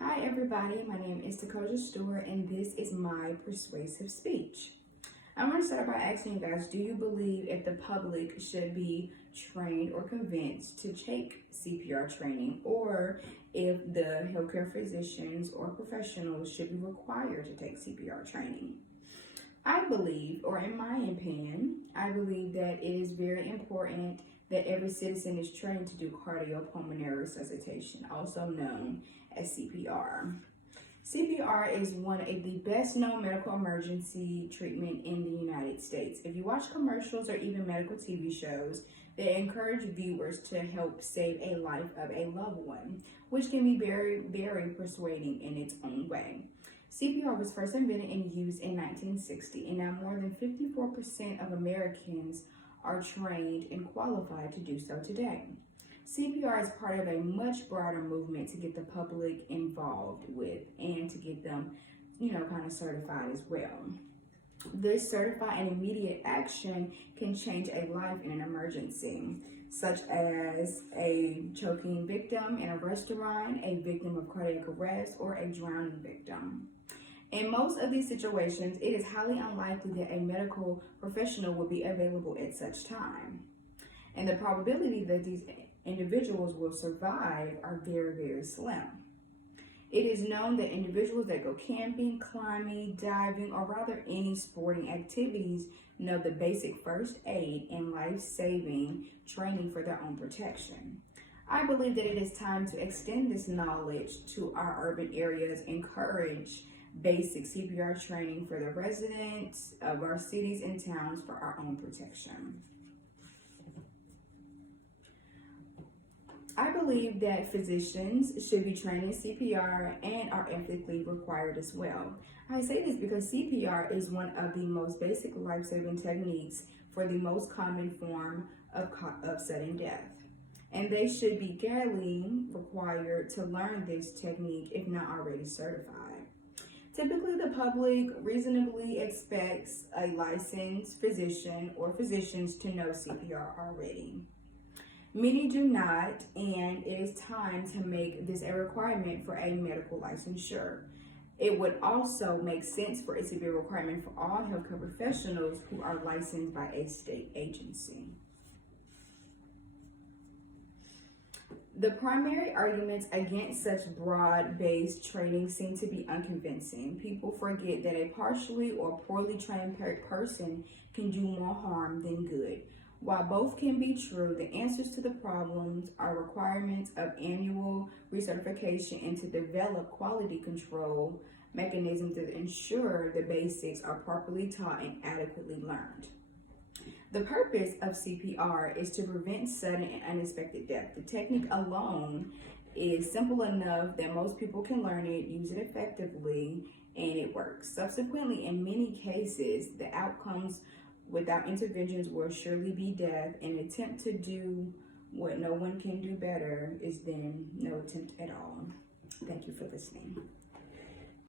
Hi everybody, my name is Dakota Stewart and this is my persuasive speech. I'm going to start by asking you guys, do you believe if the public should be trained or convinced to take CPR training, or if the healthcare physicians or professionals should be required to take CPR training? I believe, or in my opinion, I believe that it is very important that every citizen is trained to do cardiopulmonary resuscitation, also known as CPR. CPR is one of the best known medical emergency treatment in the United States. If you watch commercials or even medical TV shows, they encourage viewers to help save a life of a loved one, which can be very, very persuading in its own way. CPR was first invented and used in 1960, and now more than 54% of Americans are trained and qualified to do so today. CPR is part of a much broader movement to get the public involved with and to get them, kind of certified as well. This certified and immediate action can change a life in an emergency, such as a choking victim in a restaurant, a victim of cardiac arrest, or a drowning victim. In most of these situations, it is highly unlikely that a medical professional will be available at such time. And the probability that these individuals will survive are very, very slim. It is known that individuals that go camping, climbing, diving, or rather any sporting activities know the basic first aid and life-saving training for their own protection. I believe that it is time to extend this knowledge to our urban areas, encourage basic CPR training for the residents of our cities and towns for our own protection. I believe that physicians should be trained in CPR and are ethically required as well. I say this because CPR is one of the most basic life-saving techniques for the most common form of sudden death. And they should be legally required to learn this technique if not already certified. Typically, the public reasonably expects a licensed physician or physicians to know CPR already. Many do not, and it is time to make this a requirement for a medical licensure. It would also make sense for it to be a requirement for all healthcare professionals who are licensed by a state agency. The primary arguments against such broad-based training seem to be unconvincing. People forget that a partially or poorly trained person can do more harm than good. While both can be true, the answers to the problems are requirements of annual recertification and to develop quality control mechanisms that ensure the basics are properly taught and adequately learned. The purpose of CPR is to prevent sudden and unexpected death. The technique alone is simple enough that most people can learn it, use it effectively, and it works. Subsequently, in many cases, the outcomes without interventions will surely be death. An attempt to do what no one can do better is then no attempt at all. Thank you for listening.